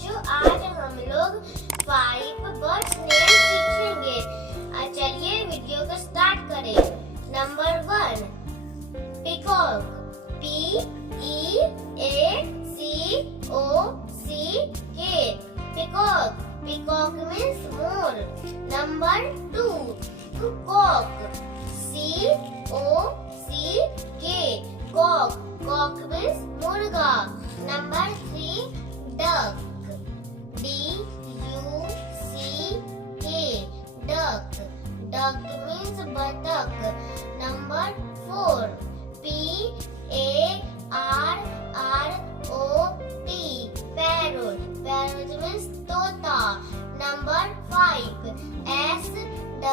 बच्चों, आज हम लोग 5 बर्ड्स नेम सीखेंगे। चलिए वीडियो को स्टार्ट करें। Number 1 peacock, P-E-A-C-O-C-K, peacock. Peacock means मोर। Number 2 cock, C-O-C-K, cock. Cock means मुर्गा। Number 3 duck, D-U-C-K, duck. Duck means बतख। Number 4 P-A-R-R-O-T, parrot. Parrot means तोता। Number 5 S-W-A